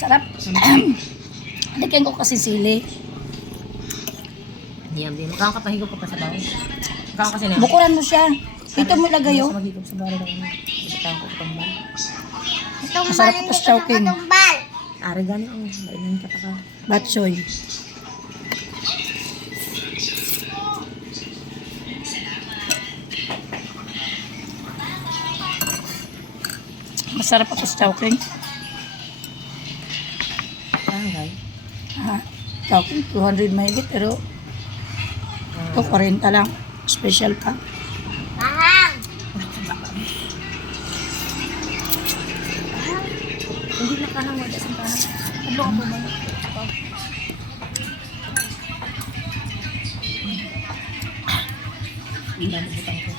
Sarap. Lagyan ko kasi sili. Yan, din. Makakapahigop ka pa sa bahay. Makaka kasi na. Bukuran mo siya. Dito mo ilagay, oh. Maghigop sa bahay lang. Ito ko tumbal. Masarap ito sa chowking. Ari gani ang mainan ka ka. Batsoy. Masarap ako sa chowking. Barangay. Chowking, 200 mahigit, pero ito 40 lang. Special pa. Hindi na kanang wala sa kanang. Adlo ka po ba? Ang dami butang ko.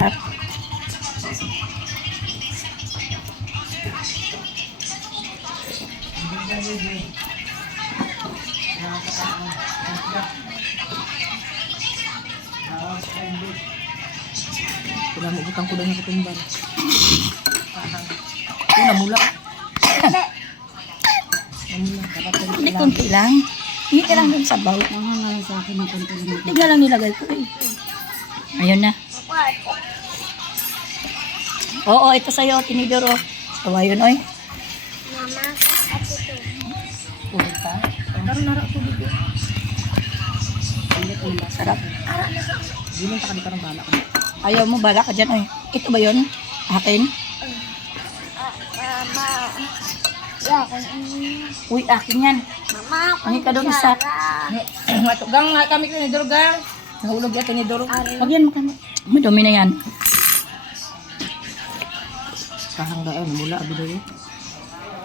At Kailangan mo butang ko lang yung tumbal. Ito namula. Namula. hindi, konti lang. Hindi ka lang yung sabaw. Nangangalan sa akin ng konti lang. Tignan lang nilagay ko, eh. Ayun na. Oo, ito sa'yo, tinidor, oh. So, ayun, oy. Ulit ka? Karoon na tubig ko. Sarap. Hindi lang takali ka ng bala ko. Ayaw mo, bala ka dyan, oy. Ito ba yun? Akin? Uy, akin yan. Ang ka doon isa. Matugang nga kami tinidor gang. Nahulog yan tinidor. Lagyan mo kami. Madumi na yan. Kahangga eh, namula abilo yun.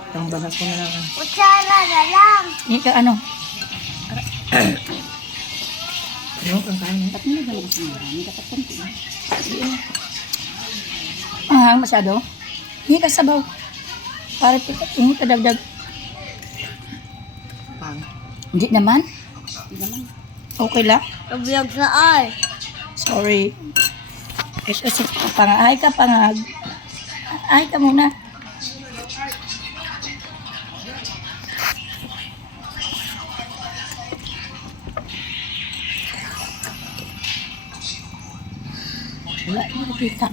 Itang balas ko na lang. Kutsara na lang. Hindi ka ano. Ano kang kain eh? Ba't nilagay ko sa marami? Dapat konti na. Ah, masyado? Hindi ka sabaw. Para hindi ka dagdag. Pang. Hindi naman. Okay lang. Kabiyag sa ay. Sorry. Kasi pangahay ka, pangag. Ay ka muna. Wala na nakita.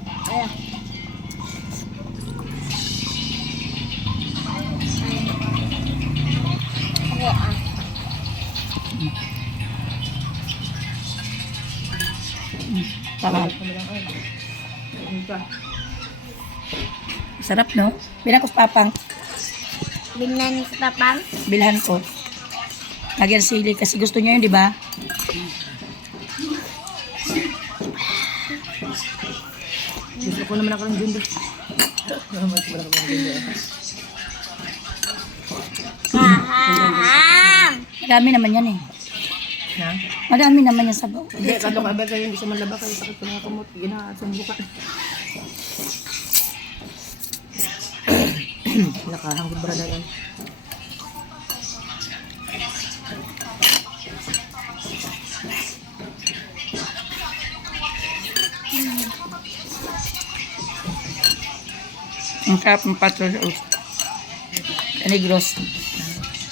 Tama. Sarap, no? Bilang ko sa papang. Binan sa tapang. Bilhan ko. Lagyan sili kasi gusto niya yun, di ba? Gusto ko naman ako ng jundo. Madami naman yan, eh. Ha? Madami naman yan sabaw. Hindi, kato ka ba kayo hindi sa manlaba kayo sakit ko na kumot. Ginasumbukan. Nakahangod ba na yan? Ang sarap ng pato sa uso. Negros.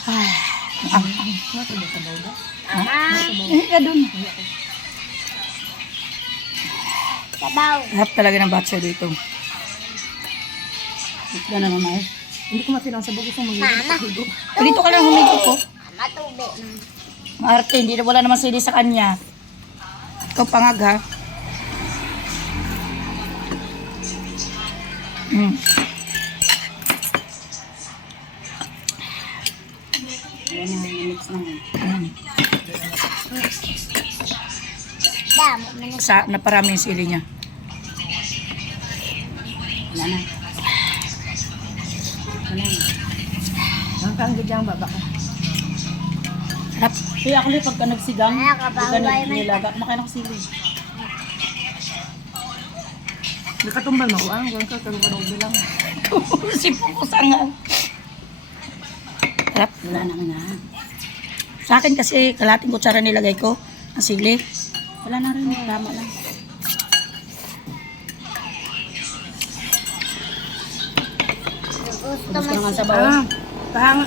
Ano ba sa bawda? Hindi ka dun. Sabaw. Sarap talaga ng batso dito. Ito na naman, eh. Hindi ko masinang sa bago sa mag-igo. Dito ka lang humigo ko. Matube. Maarte, hindi na wala naman sili sa kanya. Ikaw pangag, ha? Mm. Damo. Manis. Sa, naparami yung sili niya. Wala na. Ang kaanggit dyan baba ka. Sarap. Kaya ako rin pagka nagsigang, Ay, kabaway man. nilaga, kumakain ako sili. Hindi ka tumbal makuang, gawin ka, kaya ka bilang. Sipong ko sangal. Sarap. Wala na nga. Sa akin kasi kalating kutsara nilagay ko. Ang sili. Wala na rin, tama lang. Gusto Ubus ko na nga mo sa bawah.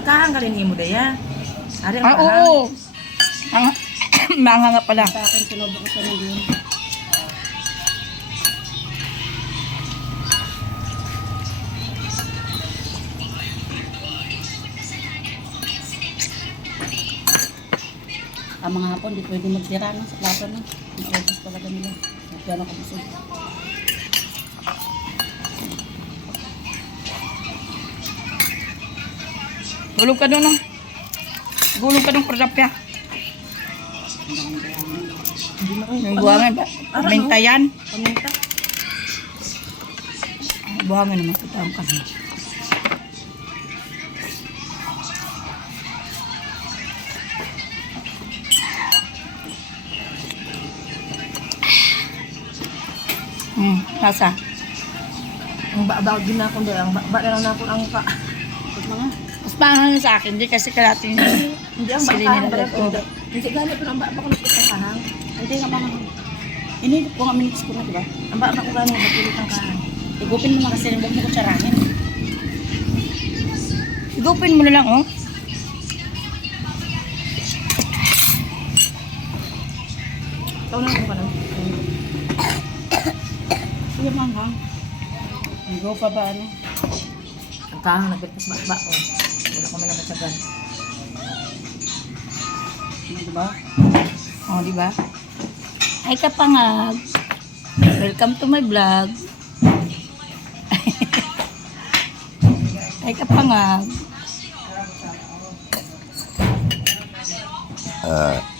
Kahanggalin mo daya. Ari ang kahang. Oo. Manganga pala. Sa akin, sinubo ko siya ng yun. Ang mga hapon, di pwede magtira no, sa plato no. Naubos talaga nila. Magkano ako busog. Gulong ka doon, no? Gulong ka doon, pradapya. Hindi na Yung buhangin ba? Paminta yan. Paminta. Buhangin naman sa taong kasi. Nasa? Ang ba din na akong daya. Ang ba na lang na akong ang ka. Mga. Mas pangalan sa akin, di kasi kalating Hindi ang sili bakahang nila. pala. Hindi gano'n po ang baba ko nagkakahang. Hindi nga mga. Ini ko nga minutes ko na, di ba? Ang baba ko gano'n magpilit ang kahang. Igupin mo na kasi, huwag mo ko tsarahin. Igupin mo na lang, oh. Ikaw na ako ka lang. Sige, mangha. Igo pa ba, ano? Ang kahang nagpitas baba ko. Wala ko man nakatsagan. Di ba? Oh, di ba? Ay kapangag. Welcome to my vlog. Ay kapangag.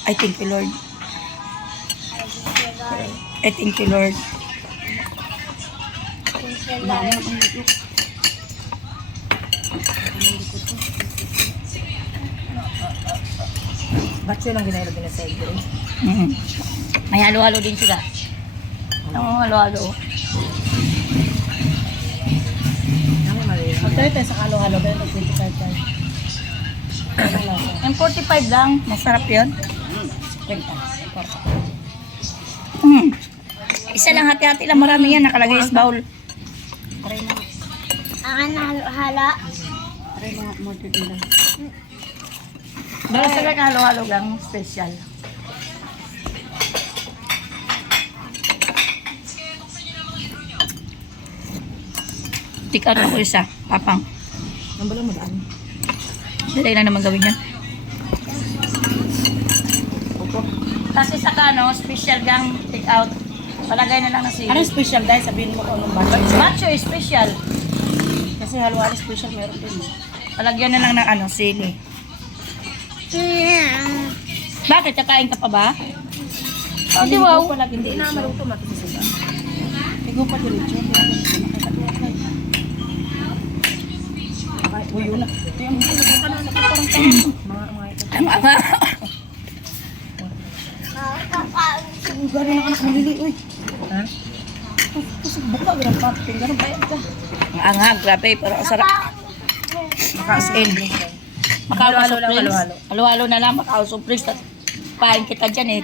I thank you, Lord. I thank you, Lord. Ba't yun ang ginayro din sa igro? May halo-halo din sila. Oo, halo-halo. Ang mali. Magtayo tayo sa halo-halo. Pero mag-25 tayo. Yung 45 lang. Masarap yun. Isa lang, hati-hati lang. Marami yan. Nakalagay sa bowl. Ang halo-halo. Dahil sa kaya halo-halo lang. Special. Tikat ako isa. Papang. Ang bala mo daan. Dali lang naman gawin yan. Opo. Kasi sa kano, special gang take out. Palagay na lang na sili. Anong special dahil sabihin mo kung anong budget? Macho is special. Kasi halo-halo special meron din. Palagyan na lang ng ano, sili. Bakit? Kakain ka pa ba? Oh, di wow. Hindi na maluto matusisuga. Ikaw pa diretso. Uy, yun na. Ito yung parang mga ito. Tama nga. Gano'n na anak nalili, uy. Ha? Kusog buka, gano'n pa. Gano'n bayad ka. Ang anghang, grabe. Pero ang sarap. Makasin. Makauso Halo-halo lang, Prince. halo-halo. Halo-halo na lang, makauso Prince. Pain kita dyan eh.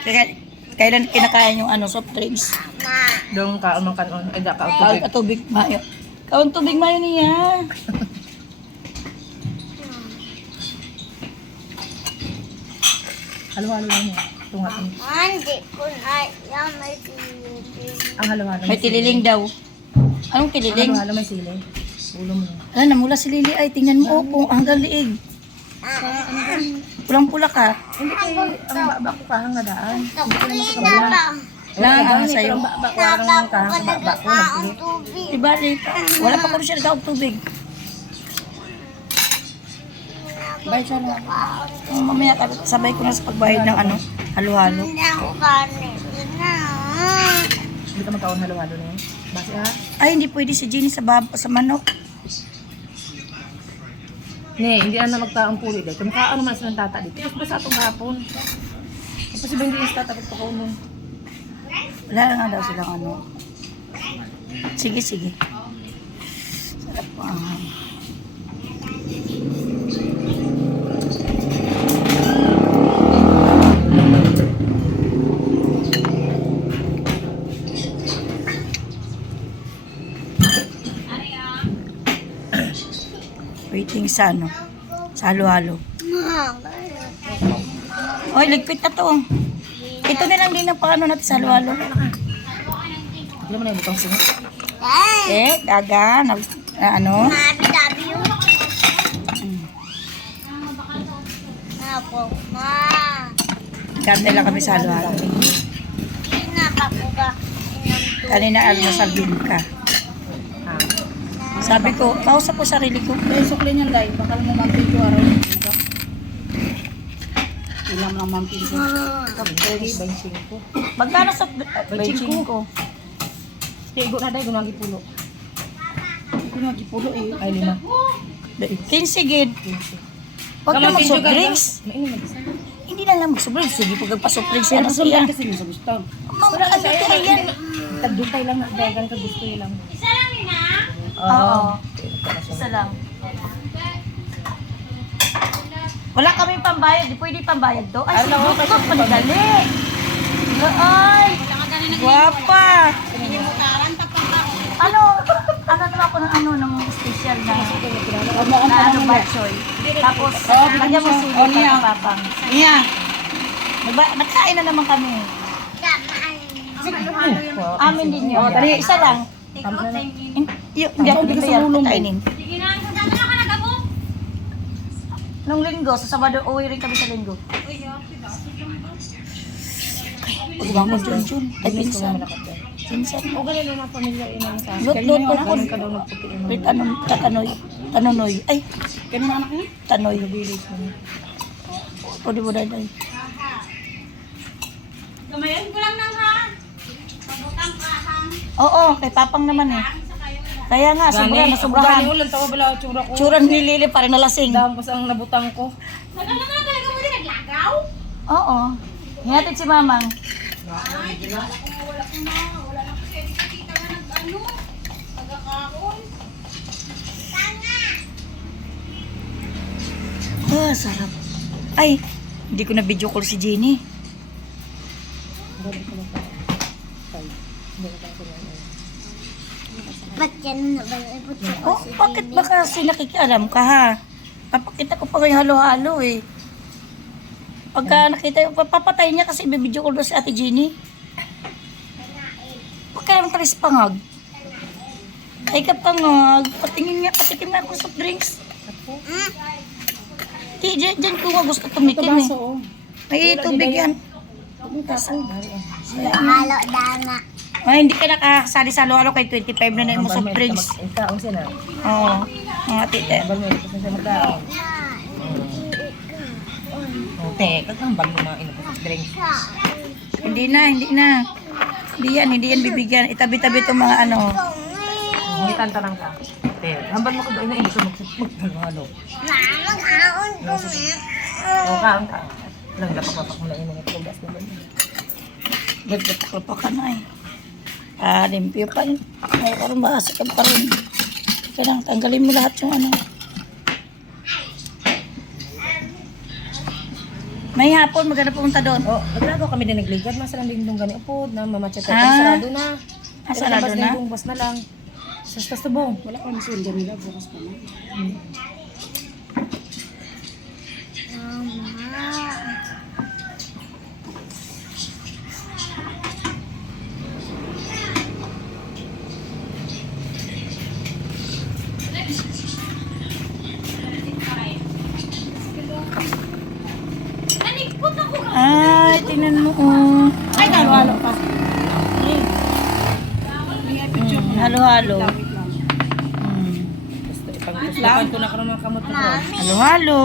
Kailan kinakain yung ano, soft drinks? Doon ka, umang kanon. Ay, da ka, Kaon tubig. ka tubig mayo. Kaon tubig mayo niya. Halo-halo lang yan. Tunga kami. Hindi ko na yan may pinili. Ang halo-halo. May tililing daw. Anong Ang tililing? halo-halo may sili. Ulo mo. Ah, namula si Lili. Ay, tingnan mo. Oh, hanggang liig. Pulang-pula ka. Hindi kayo, ang baba ko kahang na daan. Lang ang sa'yo. Ang baba ko, parang kahang sa baba ko. Nagpulit. Diba, Lita? Wala pa ko siya nagkaog tubig. Bye, sana. Oh, mamaya sabay ko na sa pagbayad ng ano, halo-halo. Hindi ako kanin na. Hindi ka magkaon halo-halo na yun. Basi ha? Ay, hindi pwede si Jenny sa manok. Ne, hindi na magkaon puli dahil. Kumakaon naman silang tata dito. Tapos ba sa atong hapon? Tapos ba hindi yung tata pagpakaon nun? Wala na nga daw silang ano. Sige, sige. Sarap po ang Waiting sa ano? Sa halo-halo. Mom. Oy, ligpit na to. Ito na lang din ang paano natin sa halo-halo. Hindi naman na yung butang singa. Hey. Daga, ano? Mabi-dabi yun. Apo. Ma. Kante lang kami sa halo-halo. Pinapapuga. Kanina almusal din ka. Sabi ko, kausap ko sarili ko. Dahil sukli niyan, dahil bakal mo mampinto araw. Ilang lang mampinto. Pwede, 25. Magkano sa 25 ko. Tigo na dahil gunagi pulo. Pinagipulo eh. Ay, 5. 15 gid. Huwag na mag-soft drinks. Mainom na isa. Hindi na lang mag-soft drinks. Sige, pag nagpa-soft drinks yan. Ano Kasi yan. kasi sa gusto? Wala ka sa yan. Tagdutay lang na dagan ka gusto yun lang. Oo. Isa lang. Wala kaming pambayad. Di pwede pambayad to. Ay, sige, ito panigali. Ay, guwapa. Ano naman ako ng ng special na ano batchoy. Tapos, lagyan mo sulit at papang. Iya. Nagkain na naman kami. Amin din yun. dali. Isa lang. Hindi dito yan kainin. Nung linggo, sa Sabado, uwi rin kami sa linggo. Pagbangon Jun. Ay, pinsan. Pinsan. O ganun yung mga pamilya inang sa akin. Lot po. Ganun ka daw nagputi yun. Wait, Tanonoy. Ay, Ganun anak niya? Tanoy. Village mo. O, di mo daday. Gamayan ko lang nang ha. Pagutang kahang. Oo, kay Papang naman eh. Kaya nga, Gani sobrahan. ulan tawa bala tsura ko. Tsuran ni Lili, parang nalasing. Dahon pa sa ang nabutang ko. Nagal naman talaga mo din naglagaw. Oo. Hinatid si Mamang. Wala na kasi kita nga nag-ano. Pagkakaon. Tanga. Sarap. Ay, hindi ko na video call si Jenny. Ba't yan na ba? Oh, bakit ba kasi nakikialam ka ha? Papakita ko pa kayo halo-halo eh. Pagka nakita yung papatay niya kasi bibidyo call doon si Ate Jenny. Huwag ka naman talis pangag. Ay ka pangag. Patikim nga ako sa drinks. Di, dyan ko nga gusto tumikim eh. Baso oh. May tubig yan. Halo dana. Ay, hindi ka nakasali sa halo-halo kay 25 na na yung soft drinks. Kaon siya na. Oo, mga tita. Bal mo ito sa magkaon. Te, kagambal mo na ino sa drinks. Hindi na. Hindi yan bibigyan. Itabi-tabi itong mga ano. Ngitan tanang ka. Te, hambal mo ko daw ina iso maghalo. Mag-aon ko O kaon ka. Lang dapat papak mo na ino ng tugas na ba. Gagdataklo pa ka na eh. Limpyo pa rin. Ay, parang maasik pa rin. Kaya tanggalin mo lahat yung ano. May hapon, maganda pumunta doon. Oh, naglago kami din nagligad na sa lindong gani upod na mamachat tayo Ah. sarado na. Sarado na? Bas na lang. Sa subong. Wala pa masundo nila. Bukas pa na. Ay, tingnan mo. Oh. Ay, halo-halo pa. Halo-halo. Basta ipang ko na karon mga kamot na. Halo-halo.